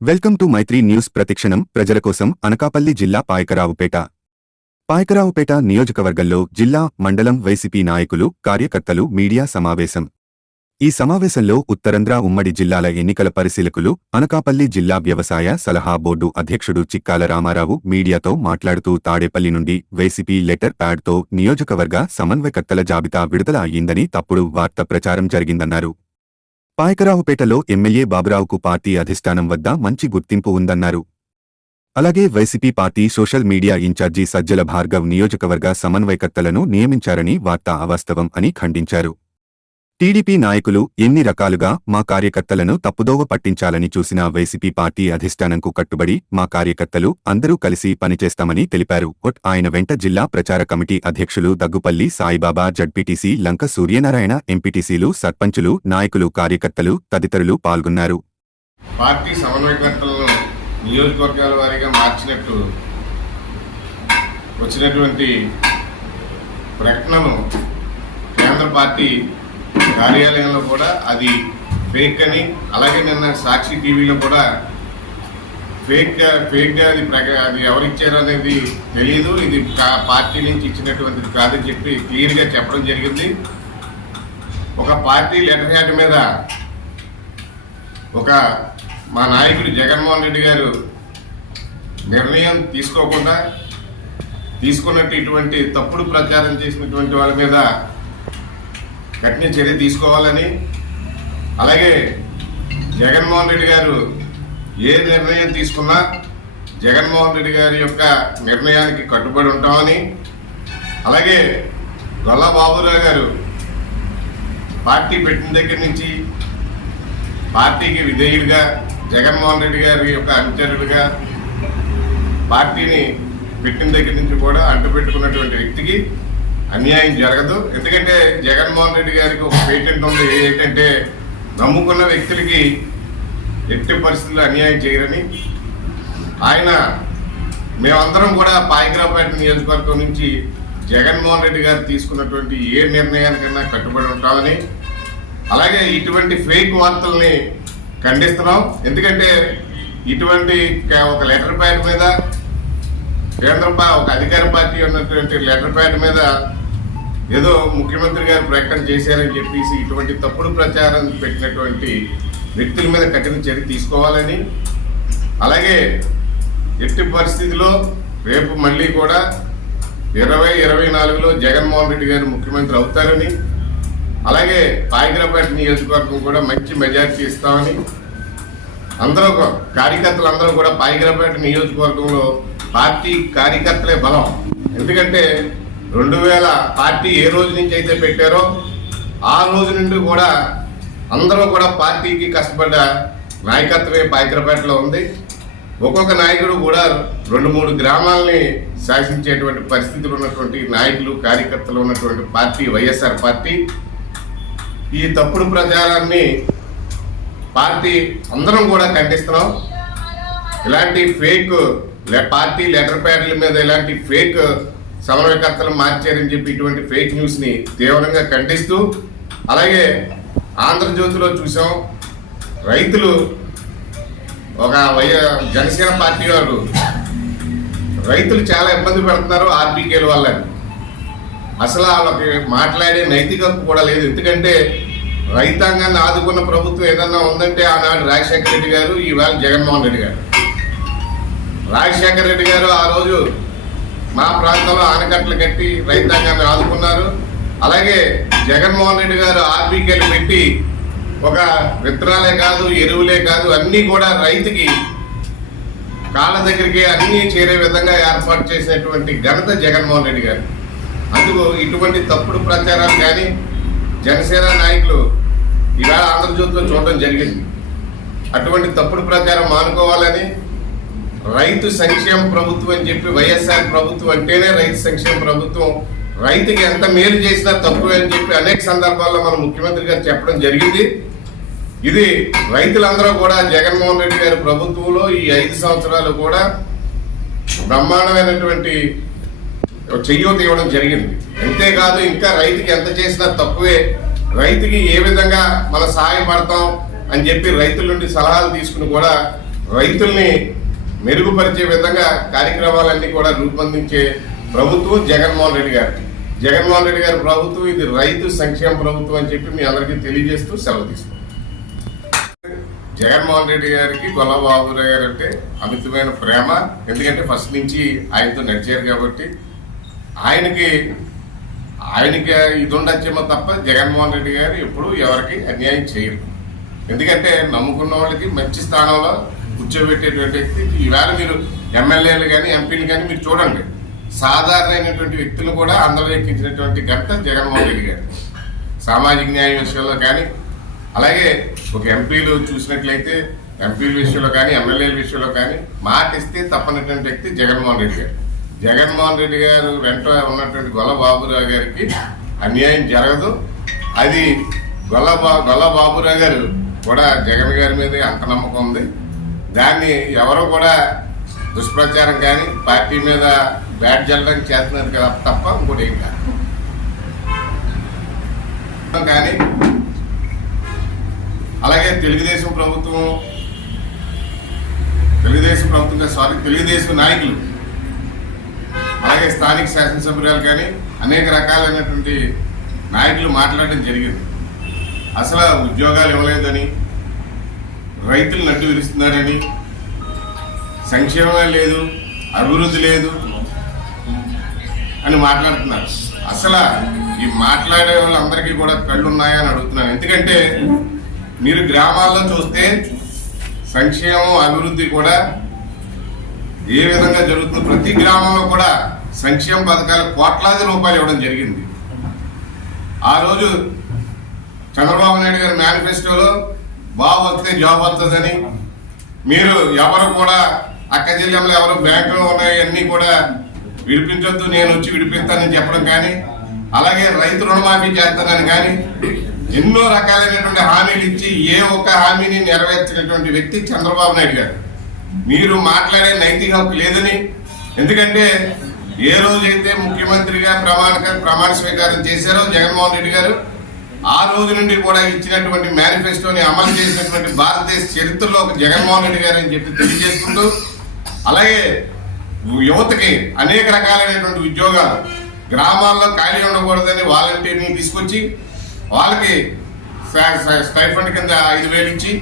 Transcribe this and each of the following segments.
Welcome to Mythri news ప్రతిక్షణం ప్రజల కోసం అనకాపల్లి జిల్లా పాయకరావుపేట నియోజకవర్గంలో జిల్లా మండలం వైసీపీ నాయకులు కార్యకర్తలు మీడియా సమావేశం. ఈ సమావేశంలో ఉత్తరాంధ్ర ఉమ్మడి జిల్లాల ఎన్నికల పరిశీలకులు అనకాపల్లి జిల్లా వ్యవసాయ సలహా బోర్డు అధ్యక్షుడు చిక్కాల రామారావు మీడియాతో మాట్లాడుతూ తాడేపల్లి నుండి వైసీపీ లెటర్ ప్యాడ్తో నియోజకవర్గ సమన్వయకర్తల జాబితా విడుదల అయ్యిందని తప్పుడు వార్త ప్రచారం జరిగిందన్నారు. పాయకరావుపేటలో ఎమ్మెల్యే బాబురావుకు పార్టీ అధిష్టానం వద్ద మంచి గుర్తింపు ఉందన్నారు. అలాగే YCP party social media in charge Sajjala Bhargav నియోజకవర్గ సమన్వయకర్తలను నియమించారని వార్త అవాస్తవం అని ఖండించారు. టీడీపీ నాయకులు ఎన్ని రకాలుగా మా కార్యకర్తలను తప్పుదోవ పట్టించాలని చూసినా వైసీపీ పార్టీ అధిష్టానంకు కట్టుబడి మా కార్యకర్తలు అందరూ కలిసి పనిచేస్తామని తెలిపారు. ఆయన వెంట జిల్లా ప్రచార కమిటీ అధ్యక్షులు దగ్గుపల్లి సాయిబాబా, జడ్పీటీసీ లంక సూర్యనారాయణ, ఎంపీటీసీలు, సర్పంచులు, నాయకులు, కార్యకర్తలు తదితరులు పాల్గొన్నారు. పార్టీ సమన్వయకర్తలను నియోజకవర్గాల వారీగా మార్చినట్టు వచ్చినటువంటి ప్రకటనను కేంద్ర పార్టీ కార్యాలయంలో కూడా అది ఫేక్ అని, అలాగే నిన్న సాక్షి టీవీలో కూడా ఫేక్గా అది ఎవరిచ్చారో అనేది తెలియదు, ఇది పార్టీ నుంచి ఇచ్చినటువంటిది కాదని చెప్పి క్లియర్గా చెప్పడం జరిగింది. ఒక పార్టీ లెటర్ హెడ్ మీద మా నాయకుడు జగన్మోహన్ రెడ్డి గారు నిర్ణయం తీసుకోకుండా తీసుకున్నట్టు ఇటువంటి తప్పుడు ప్రచారం చేసినటువంటి వాళ్ళ మీద కఠిన చర్య తీసుకోవాలని, అలాగే జగన్మోహన్ రెడ్డి గారు ఏ నిర్ణయం తీసుకున్నా జగన్మోహన్ రెడ్డి గారి యొక్క నిర్ణయానికి కట్టుబడి ఉంటామని, అలాగే గొల్ల బాబురావు గారు పార్టీ పెట్టిన దగ్గర నుంచి పార్టీకి విధేయుడిగా, జగన్మోహన్ రెడ్డి గారి యొక్క అనుచరుడిగా పార్టీని పెట్టిన దగ్గర నుంచి కూడా అంటుపెట్టుకున్నటువంటి వ్యక్తికి అన్యాయం జరగదు. ఎందుకంటే జగన్మోహన్ రెడ్డి గారికి ఒక పేటెంట్ ఉంది, ఏంటంటే నమ్ముకున్న వ్యక్తులకి ఎట్టి పరిస్థితుల్లో అన్యాయం చేయరని. మేమందరం కూడా పాయకరావుపేట నియోజకవర్గం నుంచి జగన్మోహన్ రెడ్డి గారు తీసుకున్నటువంటి ఏ నిర్ణయానికైనా కట్టుబడి ఉంటామని, అలాగే ఇటువంటి ఫేక్ వార్తల్ని ఖండిస్తున్నాం. ఎందుకంటే ఇటువంటి ఒక లెటర్ ప్యాడ్ మీద ఒక అధికార పార్టీ ఉన్నటువంటి లెటర్ ప్యాడ్ మీద ఏదో ముఖ్యమంత్రి గారు ప్రకటన చేశారని చెప్పేసి ఇటువంటి తప్పుడు ప్రచారం పెట్టినటువంటి వ్యక్తుల మీద కఠిన చర్య తీసుకోవాలని, అలాగే ఎట్టి పరిస్థితిలో రేపు మళ్ళీ కూడా 2024లో జగన్మోహన్ రెడ్డి గారు ముఖ్యమంత్రి అవుతారని, అలాగే పాయకరావుపేట నియోజకవర్గం కూడా మంచి మెజార్టీ ఇస్తామని కార్యకర్తలు అందరూ కూడా పాయకరావుపేట నియోజకవర్గంలో పార్టీ కార్యకర్తలే బలం. ఎందుకంటే 2000 పార్టీ ఏ రోజు నుంచి అయితే పెట్టారో ఆ రోజు నుండి కూడా అందరూ కూడా పార్టీకి కష్టపడ్డ నాయకత్వమే పాయకరావుపేటలో ఉంది. ఒక్కొక్క నాయకుడు కూడా 2-3 గ్రామాలని శాసించేటువంటి పరిస్థితులు ఉన్నటువంటి నాయకులు, కార్యకర్తలు ఉన్నటువంటి పార్టీ వైఎస్ఆర్ పార్టీ. ఈ తప్పుడు ప్రచారాన్ని పార్టీ అందరం కూడా ఖండిస్తున్నాం. ఇలాంటి ఫేక్ పార్టీ లెటర్ ప్యాడ్ల మీద ఇలాంటి ఫేక్ సమన్వయకర్తలు మార్చారని చెప్పి ఇటువంటి ఫేక్ న్యూస్ని తీవ్రంగా ఖండిస్తూ, అలాగే ఆంధ్రజ్యోతిలో చూసాం, రైతులు జనసేన పార్టీ వారు రైతులు చాలా ఇబ్బంది పెడుతున్నారు ఆర్బీకేల వల్ల. అసలు వాళ్ళకి మాట్లాడే నైతికత కూడా లేదు. ఎందుకంటే రైతాంగాన్ని ఆదుకున్న ప్రభుత్వం ఏదన్నా ఉందంటే ఆనాడు రాజశేఖర రెడ్డి గారు, ఈవేళ జగన్మోహన్ రెడ్డి గారు. రాజశేఖర రెడ్డి గారు ఆ రోజు మా ప్రాంతంలో ఆనకట్టలు కట్టి రైతాంగాన్ని ఆదుకున్నారు. అలాగే జగన్మోహన్ రెడ్డి గారు ఆర్బీకేలు పెట్టి ఒక విత్తనాలే కాదు, ఎరువులే కాదు, అన్నీ కూడా రైతుకి కాళ్ళ దగ్గరికి అన్నీ చేరే విధంగా ఏర్పాటు చేసినటువంటి ఘనత జగన్మోహన్ రెడ్డి గారు. అందుకు ఇటువంటి తప్పుడు ప్రచారాలు కానీ జనసేన నాయకులు ఈవేళ ఆంధ్రజ్యోతిలో చూడడం జరిగింది. అటువంటి తప్పుడు ప్రచారం మానుకోవాలని, రైతు సంక్షేమ ప్రభుత్వం అని చెప్పి వైఎస్ఆర్ ప్రభుత్వం అంటేనే రైతు సంక్షేమ ప్రభుత్వం, రైతుకి ఎంత మేలు చేసినా తక్కువ అని చెప్పి అనేక సందర్భాల్లో మన ముఖ్యమంత్రి గారు చెప్పడం జరిగింది. ఇది రైతులందరూ కూడా జగన్మోహన్ రెడ్డి గారి ప్రభుత్వంలో ఈ 5 సంవత్సరాలు కూడా బ్రహ్మాండమైనటువంటి చెయ్యూత ఇవ్వడం జరిగింది. అంతేకాదు ఇంకా రైతుకి ఎంత చేసినా తక్కువే, రైతుకి ఏ విధంగా మనం సహాయపడతాం అని చెప్పి రైతుల నుండి సలహాలు తీసుకుని కూడా రైతుల్ని మెరుగుపరిచే విధంగా కార్యక్రమాలన్నీ కూడా రూపొందించే ప్రభుత్వం జగన్మోహన్ రెడ్డి గారు. జగన్మోహన్ రెడ్డి గారి ప్రభుత్వం ఇది రైతు సంక్షేమ ప్రభుత్వం అని చెప్పి మీ అందరికీ తెలియజేస్తూ సెలవు తీసుకుంటాం. జగన్మోహన్ రెడ్డి గారికి గొల్లబాబు గారు అంటే అమితమైన ప్రేమ. ఎందుకంటే ఫస్ట్ నుంచి ఆయనతో నడిచారు కాబట్టి ఆయనకి ఇది ఉండొచ్చేమో తప్ప జగన్మోహన్ రెడ్డి గారు ఎప్పుడు ఎవరికి అన్యాయం చేయరు. ఎందుకంటే నమ్ముకున్న వాళ్ళకి మంచి స్థానంలో కూర్చోబెట్టేటువంటి వ్యక్తి. ఈవేళ మీరు ఎమ్మెల్యేలు కానీ ఎంపీలు కానీ మీరు చూడండి, సాధారణమైనటువంటి వ్యక్తులు కూడా అందరూ ఎక్కించినటువంటి ఘనత జగన్మోహన్ రెడ్డి గారు. సామాజిక న్యాయం విషయంలో కానీ, అలాగే ఒక ఎంపీలు చూసినట్లయితే ఎంపీల విషయంలో కానీ ఎమ్మెల్యేల విషయంలో కానీ మాట ఇస్తే తప్పనటువంటి వ్యక్తి జగన్మోహన్ రెడ్డి గారు. జగన్మోహన్ రెడ్డి గారు వెంట ఉన్నటువంటి గొల్లబాబురావు గారికి అన్యాయం జరగదు. అది గొల్లబాబురావు గారు కూడా జగన్ గారి మీద అంత నమ్మకం ఉంది. దాన్ని ఎవరో కూడా దుష్ప్రచారం కానీ పార్టీ మీద బ్యాట్ జల్లడానికి చేస్తున్నారు కదా తప్ప ఇంకోటి ఏం కాదు. కానీ అలాగే తెలుగుదేశం నాయకులు, అలాగే స్థానిక శాసనసభ్యురాలు కానీ అనేక రకాలైనటువంటి నాయకులు మాట్లాడడం జరిగింది. అసలు ఉద్యోగాలు ఇవ్వలేదని, రైతులు నడ్డు విరుస్తున్నారని, సంక్షేమం లేదు, అభివృద్ధి లేదు అని మాట్లాడుతున్నారు. అసలు ఈ మాట్లాడే వాళ్ళందరికీ కూడా కళ్ళు ఉన్నాయా అని అడుగుతున్నాను. ఎందుకంటే మీరు గ్రామాల్లో చూస్తే సంక్షేమం అభివృద్ధి కూడా ఏ విధంగా జరుగుతుందో ప్రతి గ్రామంలో కూడా సంక్షేమ పథకాలు కోట్లాది రూపాయలు ఇవ్వడం జరిగింది. ఆ రోజు చంద్రబాబు నాయుడు గారి మేనిఫెస్టోలో బాబు వస్తే జాబ్ వస్తుందని, మీరు ఎవరు కూడా అక్క జిల్లాలో ఎవరు బ్యాంకులో ఉన్నాయి అన్ని కూడా విడిపించొద్దు, నేను వచ్చి విడిపిస్తానని చెప్పడం కానీ, అలాగే రైతు రుణమాఫీ చేస్తానని కానీ ఎన్నో రకాలైనటువంటి హామీలు ఇచ్చి ఏ ఒక్క హామీని నెరవేర్చినటువంటి వ్యక్తి చంద్రబాబు నాయుడు గారు. మీరు మాట్లాడే నైతిక హక్కు లేదని, ఎందుకంటే ఏ రోజైతే ముఖ్యమంత్రిగా ప్రమాణ స్వీకారం చేశారో జగన్మోహన్ రెడ్డి గారు, ఆ రోజు నుండి కూడా ఇచ్చినటువంటి మేనిఫెస్టోని అమలు చేసినటువంటి భారతదేశ చరిత్రలో ఒక జగన్మోహన్ రెడ్డి గారు అని చెప్పి తెలియజేసుకుంటూ, అలాగే యువతకి అనేక రకాలైనటువంటి ఉద్యోగాలు, గ్రామాల్లో ఖాళీ ఉండకూడదని వాలంటీర్ని తీసుకొచ్చి వాళ్ళకి స్టైఫండ్ కింద 5,000 ఇచ్చి,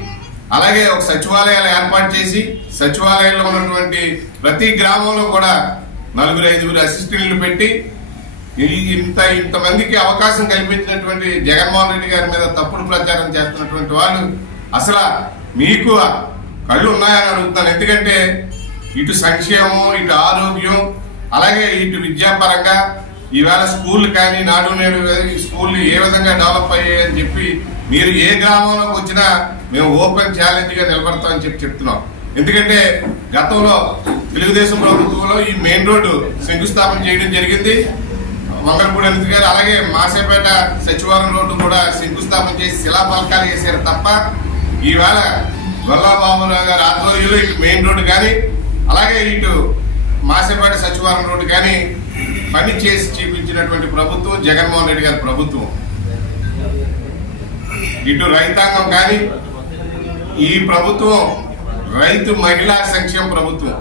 అలాగే ఒక సచివాలయాలు ఏర్పాటు చేసి సచివాలయంలో ఉన్నటువంటి ప్రతి గ్రామంలో కూడా 4-5 అసిస్టెంట్లు పెట్టి ఇంతమందికి అవకాశం కల్పించినటువంటి జగన్మోహన్ రెడ్డి గారి మీద తప్పుడు ప్రచారం చేస్తున్నటువంటి వాళ్ళు అసలు మీకు కళ్ళు ఉన్నాయని అడుగుతున్నాను. ఎందుకంటే ఇటు సంక్షేమం, ఇటు ఆరోగ్యం, అలాగే ఇటు విద్యాపరంగా ఈవేళ స్కూళ్ళు కానీ నాడు నేడు స్కూళ్ళు ఏ విధంగా డెవలప్ అయ్యాయని చెప్పి మీరు ఏ గ్రామంలోకి వచ్చినా మేము ఓపెన్ ఛాలెంజ్ గా నిలబడతామని చెప్తున్నాం. ఎందుకంటే గతంలో తెలుగుదేశం ప్రభుత్వంలో ఈ మెయిన్ రోడ్డు శంకుస్థాపన చేయడం జరిగింది మంగళపూడి అనిత గారు, అలాగే మాసేపేట సచివాలయం రోడ్డు కూడా శంకుస్థాపన చేసి శిలాఫలకాలు వేసారు తప్ప ఈవేళ గొల్లబాబురావు గారి ఆధ్వర్యంలో ఇటు మెయిన్ రోడ్డు కానీ అలాగే ఇటు మాసేపేట సచివాలయం రోడ్డు కానీ పని చేసి చూపించినటువంటి ప్రభుత్వం జగన్మోహన్ రెడ్డి గారి ప్రభుత్వం. ఇటు రైతాంగం కానీ ఈ ప్రభుత్వం రైతు మహిళా సంక్షేమ ప్రభుత్వం.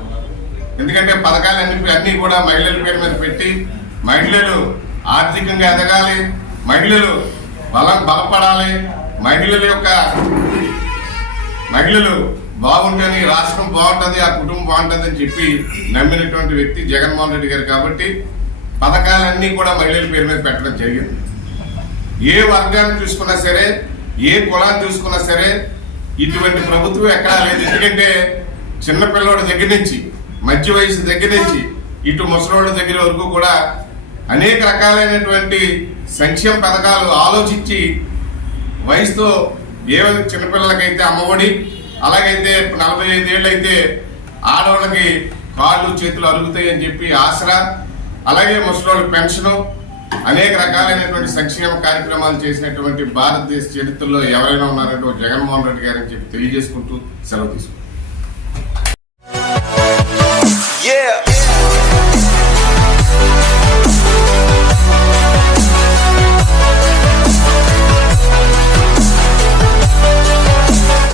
ఎందుకంటే పథకాలన్నీ కూడా మహిళల పేరు మీద పెట్టి మహిళలు ఆర్థికంగా ఎదగాలి, మహిళలు బలపడాలి, మహిళలు బాగుంటుంది, రాష్ట్రం బాగుంటుంది, ఆ కుటుంబం బాగుంటుంది అని చెప్పి నమ్మినటువంటి వ్యక్తి జగన్మోహన్ రెడ్డి గారు. కాబట్టి పథకాలన్నీ కూడా మహిళల పేరు మీద పెట్టడం జరిగింది. ఏ వర్గాన్ని చూసుకున్నా సరే, ఏ కులాన్ని చూసుకున్నా సరే ఇటువంటి ప్రభుత్వం ఎక్కడా లేదు. ఎందుకంటే చిన్నపిల్లవాడి దగ్గర నుంచి మధ్య వయసు దగ్గర నుంచి ఇటు ముసలోళ్ళ దగ్గర వరకు కూడా అనేక రకాలైనటువంటి సంక్షేమ పథకాలు ఆలోచించి వయసుతో చిన్నపిల్లలకైతే అమ్మఒడి, అలాగైతే 45 ఏళ్ళు అయితే ఆడవాళ్ళకి కాళ్ళు చేతులు అరుగుతాయి అని చెప్పి ఆసరా, అలాగే ముసలోళ్ళ పెన్షను, అనేక రకాలైనటువంటి సంక్షేమ కార్యక్రమాలు చేసినటువంటి భారతదేశ చరిత్రలో ఎవరైనా ఉన్నారంటే జగన్మోహన్ రెడ్డి గారు అని చెప్పి తెలియజేసుకుంటూ సెలవు తీసుకుంటాం.